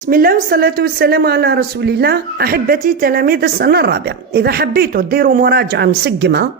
بسم الله والصلاة والسلام على رسول الله. أحبتي تلاميذ السنة الرابعة، إذا حبيتوا ديروا مراجعة مسقمة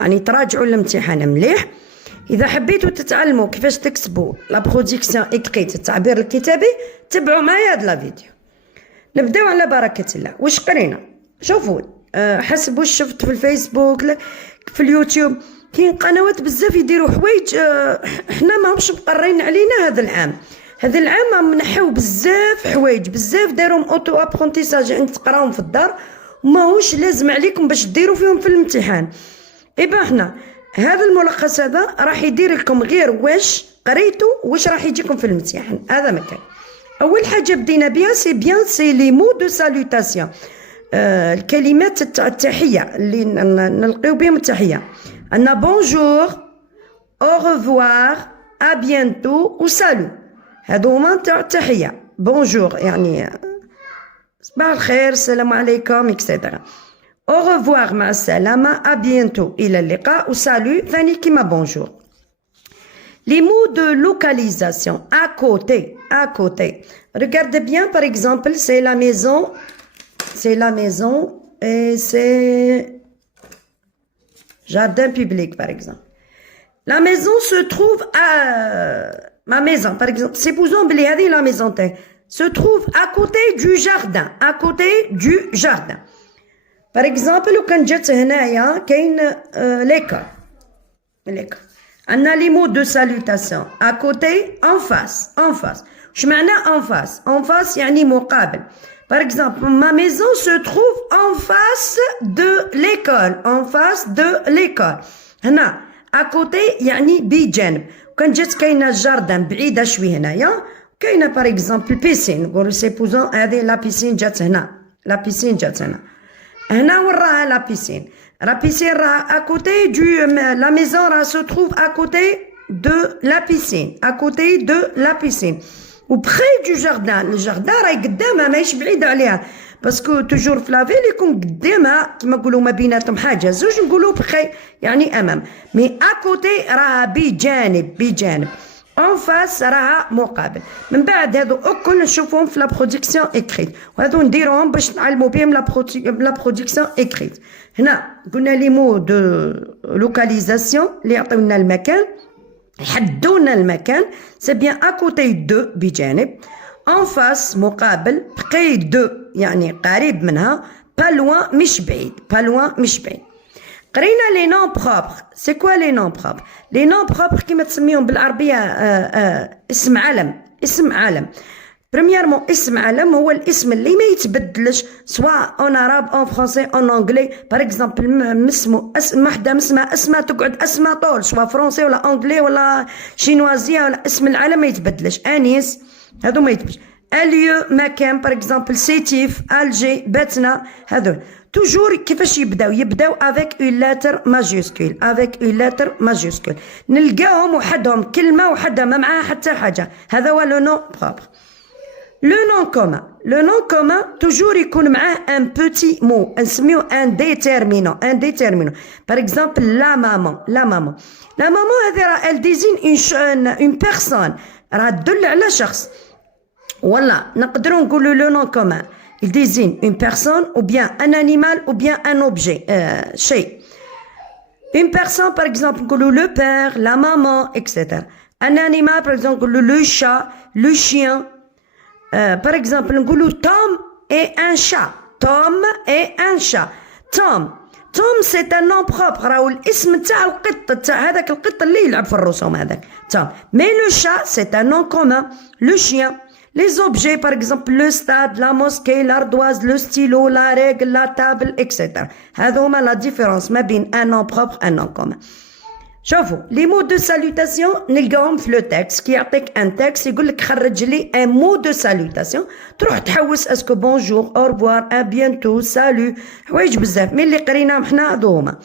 يعني تراجعوا الامتحان مليح، إذا حبيتوا تتعلموا كيفاش تكتبوا لا بروديكسيون إكريت التعبير الكتابي، تبعوا معايا هذا الفيديو. نبداو على بركة الله. واش قرينا؟ شوفوا حسب واش شفت في الفيسبوك في اليوتيوب، كاين قنوات بزاف يديروا حوايج حنا ماهمش مقرين علينا هذا العام نحيو بزاف حوايج، بزاف داروهم اوتو ابرونتيساج عند تقراوهم في الدار وماهوش لازم عليكم باش ديروا فيهم في الامتحان. إبا حنا هذا الملخص هذا راح يدير لكم غير واش قريتوا واش راح يجيكم في الامتحان. هذا مكان اول حاجه بدينا بها سي لي مو دو سالوتاسيون، الكلمات التحيه اللي نلقيو بهم التحيه. عندنا بونجور، او ريفوار، ا بيانتو وسالو، هادو هما تاع التحيه. بونجور يعني صباح الخير، السلام عليكم اكسيتيرا. au revoir مع السلامه، à bientôt الى اللقاء، وسالو ثاني كيما بونجور. les mots de localisation à côté. Regardez bien, par exemple, c'est la maison et c'est jardin public, par exemple. La maison se trouve à ma maison, par exemple. Supposons que la maison se trouve à côté du jardin. Par exemple, quand جات هنايا كاين l'école. On a les mots de salutation à côté, en face. واش معنى en face؟ En face يعني مقابل. Par exemple, ma maison se trouve en face de l'école. هنا à côté يعني بجانب. كان جات كاينه الجاردن بعيده شويه هنايا، كاينه باغ اكزومبل بيسين، نقولوا سيبوزون هذه لا بيسين جات هنا، هنا وين راها لا بيسين راها اكوتي دو لا ميزون، راه سو تروف اكوتي دو لا بيسين و بخي دو جاردان. الجاردان راهي قدامها ماهيش بعيده عليها، باسكو توجور في لافيل يكون قدامها كيما نقولوا ما بيناتهم حاجه زوج، نقولوا بخي يعني امام. مي اكوتي راها بجانب، اون فاس راها مقابل. من بعد هادو الكل نشوفهم في لا برودكسيون اكريت، وهادو نديروهم باش نعلموا بهم لا برودكسيون اكريت. هنا قلنا لي مو دو لوكاليزاسيون اللي يعطيونا المكان، يحدونا المكان. سي بيان اكوتي دو بجانب، en face مقابل، près de يعني قريب منها، pas loin مش بعيد. قرينا لي نون بروبر. سي كوا لي نون بروبر؟ لي نون بروبر كيما تسميهم بالعربيه اسم علم. بريميرمون اسم علم هو الاسم اللي ما يتبدلش، سواء اون عرب اون فرونسي اون انجلي. باغ اكزومبل اسم وحده اسمها اسماء تقعد اسماء طول، سواء فرونسي ولا انجلي ولا شينوازيه، ولا اسم العلم ما يتبدلش. انيس هادو ما يتبدلش. اليو مكان، باغ اكزومبل سيتيف، الجي، باتنا، هادو توجور كيفاش يبداو افيك اون لاتر ماجيسكول. نلقاهم وحدهم كلمه وحدها ما معاها حتى حاجه. هذا هو لو نون بروبر. لو نون كومان توجور يكون معاه ان بوتي مو، نسميو ان ديتيرمينون. باغ اكزومبل لا مامون هذه راه ال ديزين اون بيرسون، راه تدل على شخص. ولا نقدروا نقولوا لو نون كومان il désigne une personne ou bien un animal ou bien un objet, شيء. Une personne par exemple نقولوا le père, la maman, etc. Un animal par exemple نقولوا le chat, le chien. Par exemple نقولوا Tom et un chat. Tom c'est un nom propre، راهو الاسم تاع القط، تاع هذاك القط اللي يلعب في الرسوم هذاك Tom. Mais le chat c'est un nom commun. Le chien. Les objets, par exemple, le stade, la mosquée, l'ardoise, le stylo, la règle, la table, etc. هذا هما la différence ما بين un nom propre un nom commun. شوفوا les mots de salutation نلقاهم في le texte. كي يعطيك un texte يقول لك خرج لي un mot de salutation، تروح تحوس اسكو bonjour، au revoir، à bientôt، salut، حوايج بزاف. من اللي قريناهم حنا هذو هما.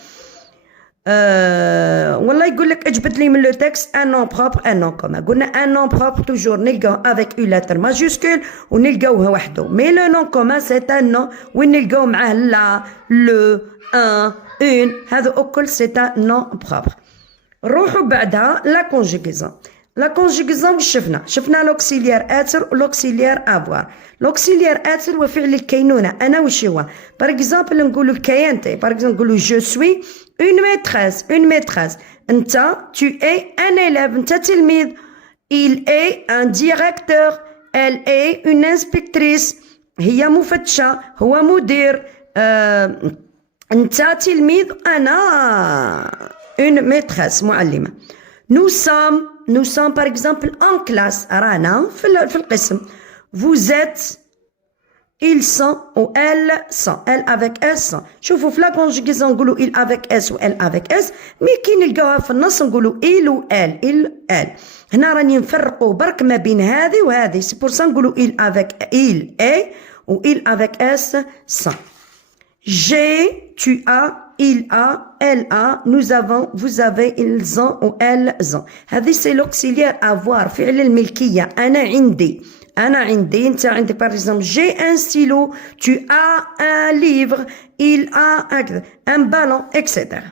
والله يقول لك اجبد لي من لو تكست ان نون بروبر ان نون كومان. قلنا ان نون بروبر توجور نلقاو افيك اون لاتر ماجيسكول ونلقاوه وحده. مي لو نون كومان سي ان نون وين نلقاو معاه لا، لو، ان، اون، هذا الكل سي ان نون بروبر. نروحوا بعدها لا كونجوغيزون. لا كونجيغاسيون شفنا لوكسيليير اتر ولوكسيليير افوار. لوكسيليير اتر هو فعل الكينونه. انا وش هو؟ باغ اكزومبل نقولوا الكيانتي، باغ اكزومبل نقولوا جو سوي اون ميتريس. انت تو اي ان اليف، انت تلميذ. il est un directeur، elle est une inspectrice، هي مفتشه، هو مدير. انت تلميذ، انا une maîtresse، معلمه. nous sommes par exemple en classe، رانا في القسم. vous êtes، ils sont ou elles sont، elles avec s sont. شوفوا في لا كونجيغاسيون نقولوا il avec s و elle avec s، مي كي نلقاوها في النص نقولوا il و elle. هنا راني نفرقوا برك ما بين هذه وهذه، سي بور سا نقولوا il avec il est و il avec s sont. j'ai، tu as، il a، elle a، nous avons، vous avez، ils ont ou elles ont. هذه سي لوكسيليير افوار، فعل الملكيه. انا عندي، انت عندك باغ اكزومبل جي ان ستيلو، tu as un livre، il a un ballon، اكسيتيرا.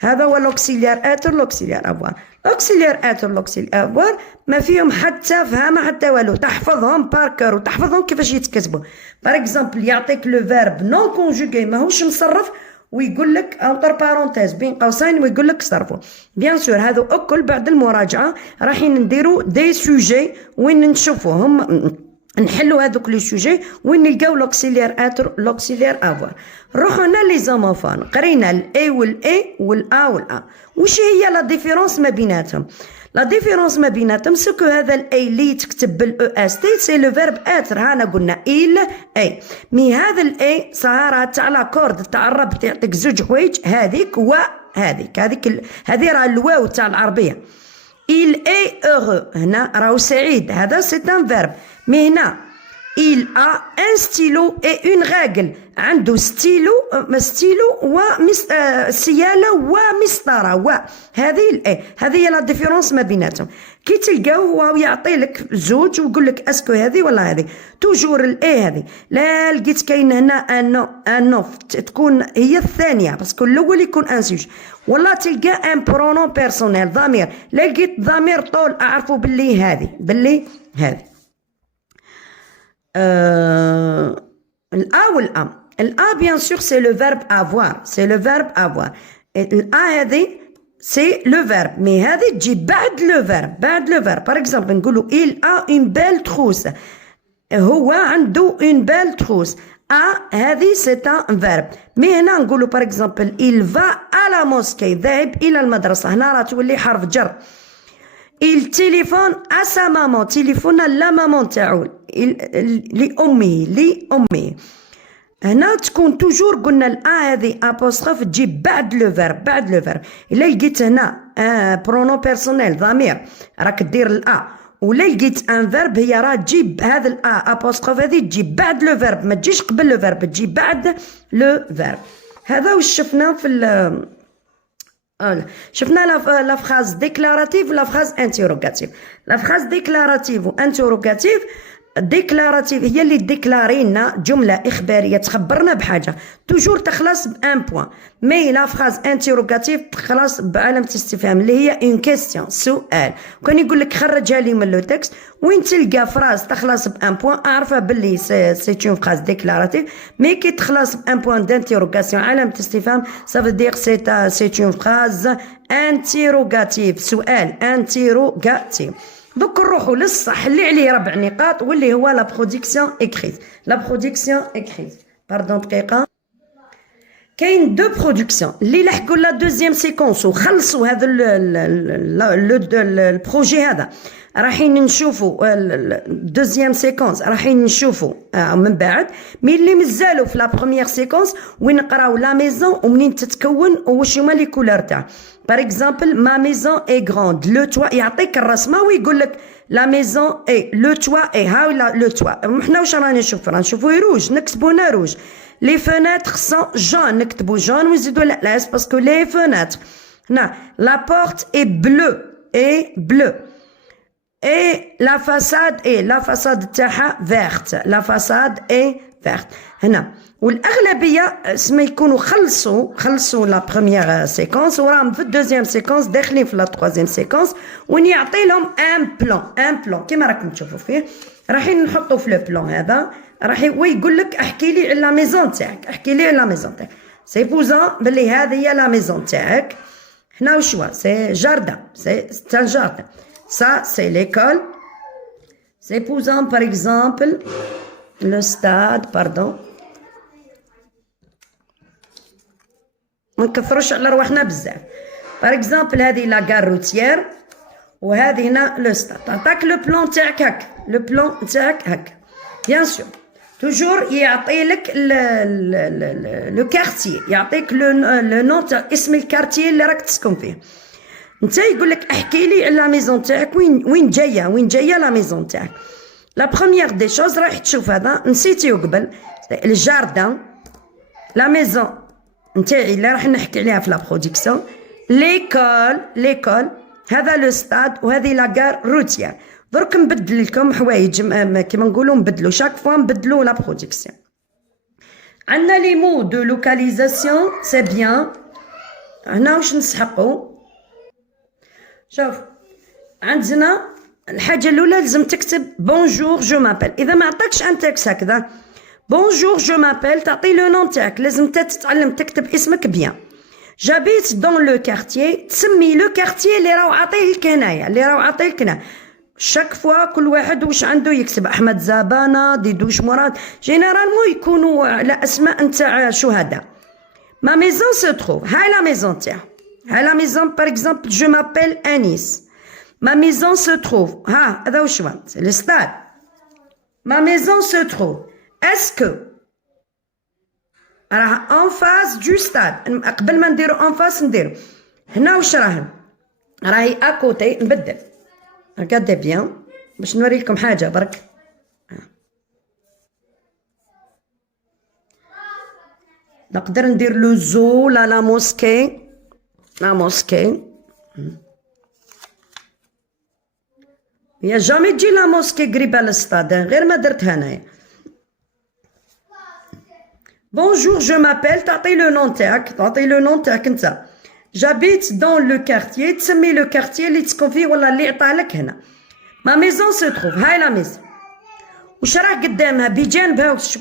هذا هو لوكسيليير اتر، لوكسيليير افوار. لوكسيليير اتر، لوكسيليير افوار ما فيهم حتى فهم حتى والو، تحفظهم باركر وتحفظهم كيفاش يتكتبوا. باغ اكزومبل يعطيك لو فيرب نون كونجوغي ماهوش مصرف ويقول لك انتر بارونتيز بين قوسين ويقول لك صرفوا. بيان سور هذو اكل بعد المراجعه رايحين نديروا دي سوجي وين نشوفوهم، نحلوا هذوك لي سوجي وين نلقاو لوكسيليير اتر، لوكسيليير افوار. نروحو هنا لي زوموفون، قرينا الاي والاي والا والا. وش هي لا ديفيرونس ما بيناتهم؟ لا ديفيرونس ما بيناتهم سكو هذا الاي اللي يتكتب بالاو اس تي سي لو فيرب اتر. هانا قلنا il اي، مي هذا الاي صهارها تاع لاكورد تاع الرب تعطيك زوج حوايج، هذيك وهذيك. هذه راه الواو تاع العربيه. il est heureux، هنا راهو سعيد، هذا سي ان فيرب. مي هنا il a un stylo et une règle، عنده ستيلو سيالة ومسطرة هذه الاي. هذه هي لا ديفيرونس ما بيناتهم. كي تلقاو هو يعطي لك زوج ويقول لك اسكو هذه ولا هذه، توجور الاي هذه. لا لقيت كاين هنا ان تكون هي الثانيه باسكو الاول يكون ان سوج، ولا تلقى ان برونون بيرسونيل ضمير. لا لقيت ضمير طول اعرفوا باللي هذه الأ والأ. الأ بيان سور سي لو فيرب افوار، سي لو فيرب افوار. الأ هذه سي لو فيرب، مي هذه تجي بعد لو فيرب، باغ اكزومبل نقولوا il a une belle trousse، هو عنده une belle trousse. هذه سي ان فيرب. مي هنا نقولوا باغ اكزومبل il va à la mosquée، ذاهب إلى المدرسة، هنا راه تولي حرف جر. il téléphone à sa maman، تليفون لا مامون تاعو، لأمه. هنا تكون توجور قلنا الأ هذه أبوستروف تجي بعد لو فيرب، إلا لقيت هنا برونو بيرسونيل ضمير راك دير الأ، ولا لقيت ان فيرب هي راه تجيب هذا الأ أبوستروف هذه تجي بعد لو فيرب، ما تجيش قبل لو فيرب، تجي بعد لو فيرب. هذا واش شفنا في شفنا لا فراز ديكلاراتيف ولا فراز انتيروغاتيف. لا فراز ديكلاراتيف وانتيروغاتيف، ديكلاراتيف هي اللي ديكلاري لنا جمله اخباريه تخبرنا بحاجه، توجور تخلص بان بوان. مي لا فراز انتيروغاتيف تخلص بعلامه استفهام اللي هي اون كيستيون، سؤال. كان يقول لك خرجها لي من لو تكست، وين تلقى فراز تخلص بان بوان اعرفها باللي سي اون فراز ديكلاراتيف. مي كي تخلص بان بوان دانتيروغاسيون علامه استفهام سافو دير سي اون فراز انتيروغاتيف، سؤال انتيروغاتيف. دوك نروحو للصح اللي عليه 4 نقاط واللي هو لا برودكسيون اكريت. باردون دقيقه. كاين دو برودكسيون اللي لحقوا لا دوزيام سيكونس وخلصوا هذا البروجي هذا، رايحين نشوفوا الدوزيام سيكونس، رايحين نشوفوا من بعد. مي اللي مازالوا في لا بروميير سيكونس وين نقراو لا ميزون ومنين تتكون وواش هما لي كولور تاع. باغ اكزومبل ما ميزون اي غروند، لو توا يعطيك الرسمه ويقول لك لا ميزون اي لو توا اي هاو لو توا. حنا واش راني نشوفوا روج، نكتبوا هنا روج. لي فوناتر سون جون، نكتبوا جون ونزيدوا لا باسكو لي فوناتر. هنا لا بورت اي بلو et la façade تاعها verte، la façade est verte هنا. والاغلبيه سما يكونوا خلصوا لا بروميير سيكونس وراهم في الدوزيام سيكونس داخلين في لا تروازيام سيكونس، وين يعطي لهم ان بلان كيما راكم تشوفوا فيه. رايحين نحطوا في لو بلان هذا راح ويقول لك احكي لي على لا ميزون تاعك، احكي لي على لا ميزون تاعك. سي بوزون بلي هذه هي لا ميزون تاعك. هنا واش هو؟ سي جاردان، سي ان جاردان. سا سي ليكول. سي بوزون باغ اكزومبل لو ستاد، باردون ما نكثروش على رواحنا بزاف. باغ اكزومبل هذه لا كار روتيير وهذه هنا لو ستاد. عطاك لو بلان تاعك هكا، لو بلان تاعك هكا بيان سور. توجور يعطي لك لو كارتيي، يعطيك لو نون تاع اسم الكارتيي اللي راك تسكن فيه. انت يقول لك احكي لي على لا ميزون تاعك، وين جايه لا ميزون تاعك. لا بروميير دي شوز رايح تشوف هذا نسيتيو قبل، الجاردان لا ميزون نتاعي اللي راح نحكي عليها في لا برودكسيون، ليكول هذا لو ستاد وهذه لا كار روتيير. درك نبدل لكم حوايج كيما نقولوا نبدلوا شاك فوا نبدلوا لا برودكسيون. عندنا لي مو دو لوكاليزاسيون سي بيان. هنا واش نسحقوا؟ شوف عندنا الحاجه الاولى لازم تكتب بونجور جو مابيل. اذا ما عطاكش ان تكست هكذا بونجور جو مابيل تعطي لو نون تاعك، لازم تتعلم تكتب اسمك بيان. جابيت دون لو كارتيي، تسمي لو كارتيي اللي راهو عاطيه لك هنايا، اللي راهو عاطيه لك هنا. شاك فوا كل واحد واش عنده يكتب احمد زبانه، ديدوش مراد، جينيرالمون يكونوا على اسماء نتاع شهداء. ما ميزون سو تروف، هاي لا ميزون تاعو، هاي لا ميزون باغ اكزومبل جو مابيل انيس. ما ميزون سو تروف، ها هذا واش هو؟ لو ستاد. ما ميزون سو تروف اسكو راه اون فاس دو ستاد. قبل ما نديرو اون فاس نديرو هنا واش راهي اكوتي. نبدل ركادي بيان باش نوري لكم حاجه برك. نقدر ندير لو زو لا موسكي، لا موسكي. يا جامي تجي لا موسكي قريبه للستاد غير ما درتها انايا. بونجور جو مابيل تعطي لو نون تاعك، انت جابيت دون لو كارتيي، تسمي لو كارتيي اللي تسكن فيه ولا اللي عطالك هنا. ما ميزون سو تروف، هاي لا ميزون. واش راه قدامها بجانبها واش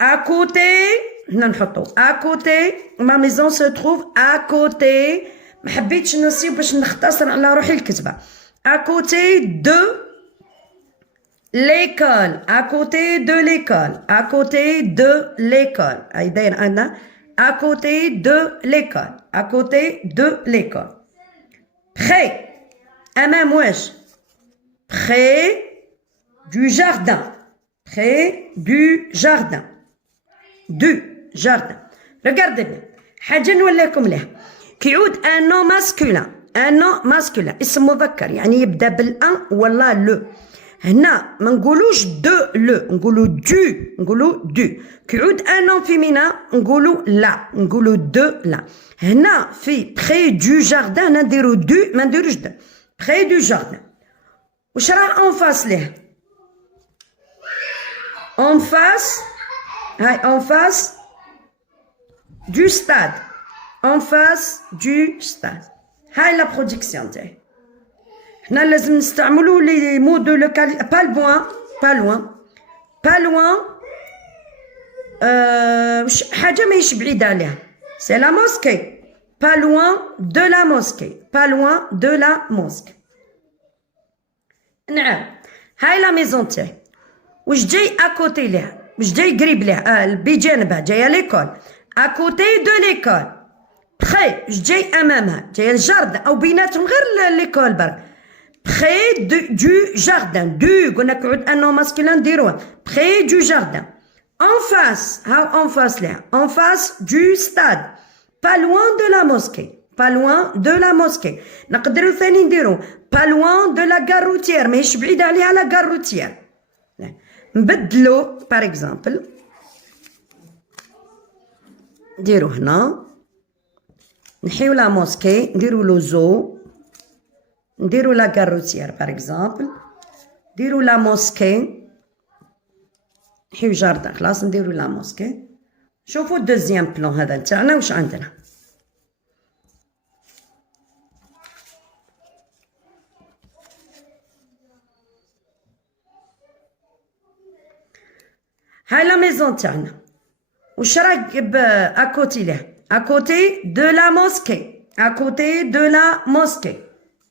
اكوتي. هنا نحطو اكوتي. ما ميزون سو تروف اكوتي. ما حبيتش نسيب باش نختصر على روحي الكتبه. اكوتي دو l'école, à côté de l'école, à côté de l'école. هاي داير أنا à côté de l'école, à côté de l'école. Près, أمام واش؟ Près du jardin, près du jardin, du jardin. Regardez bien. حاجة نوليكم ليها. كيعود un nom masculin, un nom masculin. اسم مذكر يعني يبدأ بالأن ولا لو. هنا ما نقولوش دو لو، نقولو دو. كيعود ان نون فيمينا نقولو لا، نقولو دو لا. هنا في بخي دو جاردان نديرو دو، ما نديروش دو. بخي دو جاردان واش راه اون فاس ليه؟ اون فاس، هاي اون فاس دو ستاد، اون فاس دو ستاد. هاي لا برودكسيون تاعي. حنا لازم نستعملو لي مو دو لوكال با لوان حاجه ماهيش بعيده عليها. سي لا موسكي، با لوان دو لا موسكي، نعم. هاي لا ميزون تاعي. واش جاي اكوتي ليها؟ واش جاي قريب ليها؟ بجانبها جايه ليكول، اكوتي دو ليكول. بخي واش جاي امامها؟ جايه الجاردن او بيناتهم غير ليكول برك. Près du jardin. Du, قلنا كيعود un nom masculin نديروه. Près du jardin. En face, en face là. En face du stade. Pas loin de la mosquée. Pas loin de la mosquée. نقدروا ثاني نديرو pas loin de la gare routière. ماهيش بعيدة عليها la gare routière. نبدلو par exemple. نديرو هنا. نحيو la mosquée. نديرو لو زو. نديرو لا كار روتيير باغ اكزومبل. نديرو لا موسكي نحيو جاردن خلاص نديرو لا موسكي. شوفوا الدوزيام بلون هذا نتاعنا واش عندنا. هاي لا ميزون تاعنا واش راكب اكوتي ليه اكوتي دو لا موسكي اكوتي دو لا موسكي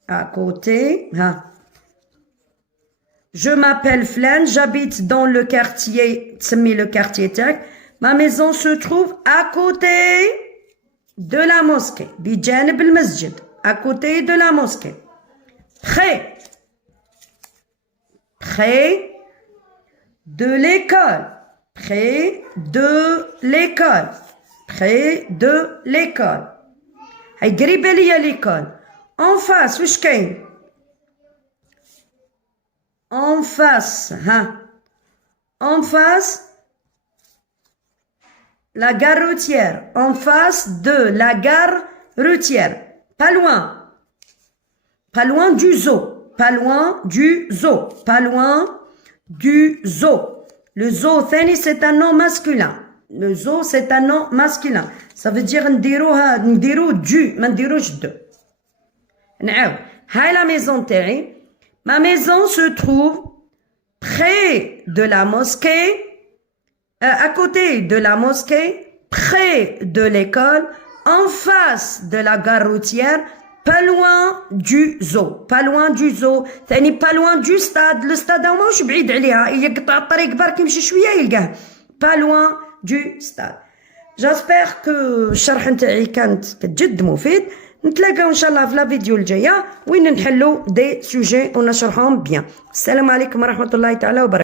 اكوتي ها. Je m'appelle Flan, j'habite dans le quartier, تسمي le quartier تاعك. Ma maison se trouve à côté de la mosquée, بجانب المسجد, à côté de la mosquée. Près de l'école, près de l'école, près de l'école. هاي قريبة ليا l'école. En face, واش كاين؟ En face, hein. En face, la gare routière. En face de la gare routière. Pas loin. Pas loin du zoo. Pas loin du zoo. Pas loin du zoo. Le zoo, c'est un nom masculin. Le zoo, c'est un nom masculin. Ça veut dire نديرو du, ما نديروش de. نعاود. هاي la maison تاعي. Ma maison se trouve près de la mosquée, à côté de la mosquée, près de l'école, en face de la gare routière, pas loin du zoo. Pas loin du zoo. ثاني pas loin du stade. Le stade ماهوش بعيد عليها. يقطع الطريق برك يمشي شوية يلقاه. Pas loin du stade. J'espère que الشرح نتاعي كانت جد مفيد. نتلاقاو ان شاء الله في لا فيديو الجايه وين نحلو دي سوجي ونشرحهم بيان. السلام عليكم ورحمه الله تعالى وبركاته.